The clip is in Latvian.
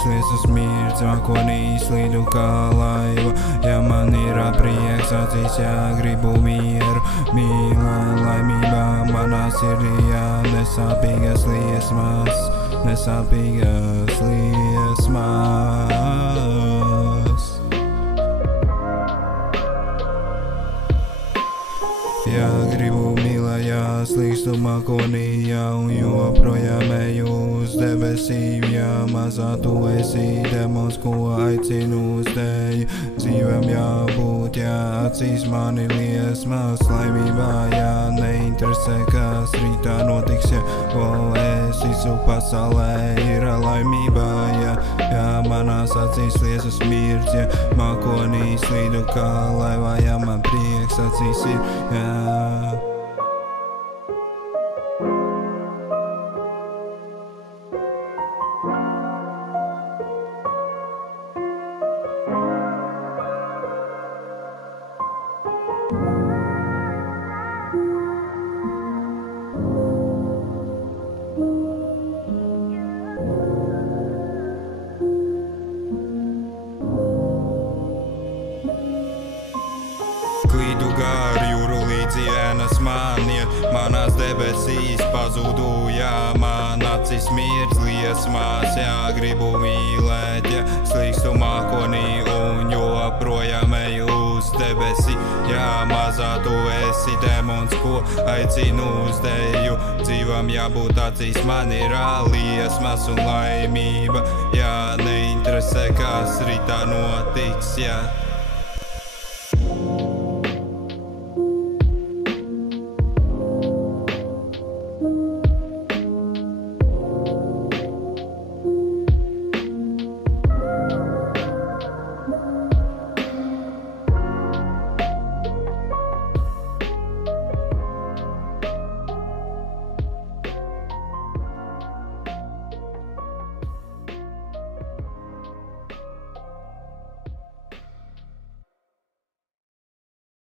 acīs liesas mirdz, mākonī slīdu kā laiva. Ja man ir prieks acīs, ja gribu mieru, mīlē laimībā manā sirdī, ja nesāpīgas liesmas, nesāpīgas liesmas. Ja gribu mīlēt, ja slīkstu mākonī, ja un joprojām eju uz debesīm, ja mazā tu esi demons, ko aicinu uz teju. Dzīvēm jābūt, ja acīs man ir liesmas, laimībā, ja neinteresē, kas rītā notiks, ja es visu pasaulē ir laimībā, ja manās acīs liesas mirdz, ja mākonī slīdu kā laivā, ja man prieks acīs ir, ja. Klīdu gar jūru līdzi ēnas man iet, manās debesīs pazudu, ja man acīs mirdz liesmās, ja gribu mīlēt, ja slīkstu mākonī un joprojām eju uz debesi, ja mazā tu esi demons, ko aicinu uz teju. Dzīvam jābūt acīs man ir liesmas un laimība, ja neinteresē, kas rītā notiks, ja.